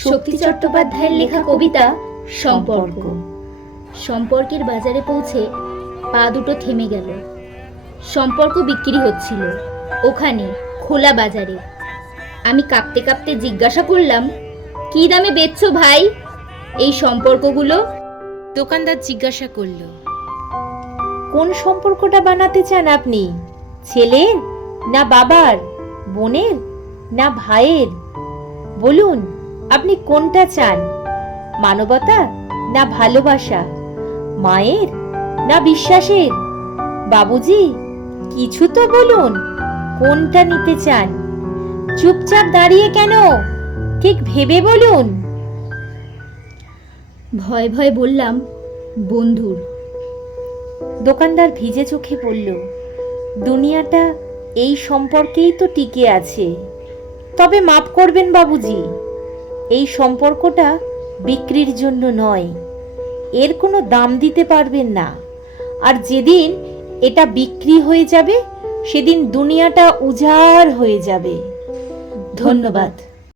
শক্তি চট্টোপাধ্যায়ের লেখা কবিতা সম্পর্ক। সম্পর্কের বাজারে পৌঁছে পা দুটো থেমে গেল। সম্পর্ক বিক্রি হচ্ছিল ওখানে খোলা বাজারে। আমি কাঁপতে কাঁপতে জিজ্ঞাসা করলাম, কি দামে বেচছো ভাই এই সম্পর্কগুলো? দোকানদার জিজ্ঞাসা করলো, কোন সম্পর্কটা বানাতে চান আপনি? ছেলের না বাবার, বোনের না ভাইয়ের? বলুন আপনি কোনটা চান? মানবতা না ভালোবাসা, মায়ের না বিশ্বাসের? বাবুজি কিছু তো বলুন, কোনটা নিতে চান? চুপচাপ দাঁড়িয়ে কেন, ঠিক ভেবে বলুন। ভয় ভয় বললাম, বন্ধুর। দোকানদার ভিজে চোখে বলল, দুনিয়াটা এই সম্পর্কেই তো টিকে আছে। তবে মাফ করবেন বাবুজি, এই সম্পর্কটা বিক্রির জন্য নয়। এর কোনো দাম দিতে পারবেন না। আর যেদিন এটা বিক্রি হয়ে যাবে সেদিন দুনিয়াটা উজাড় হয়ে যাবে। ধন্যবাদ।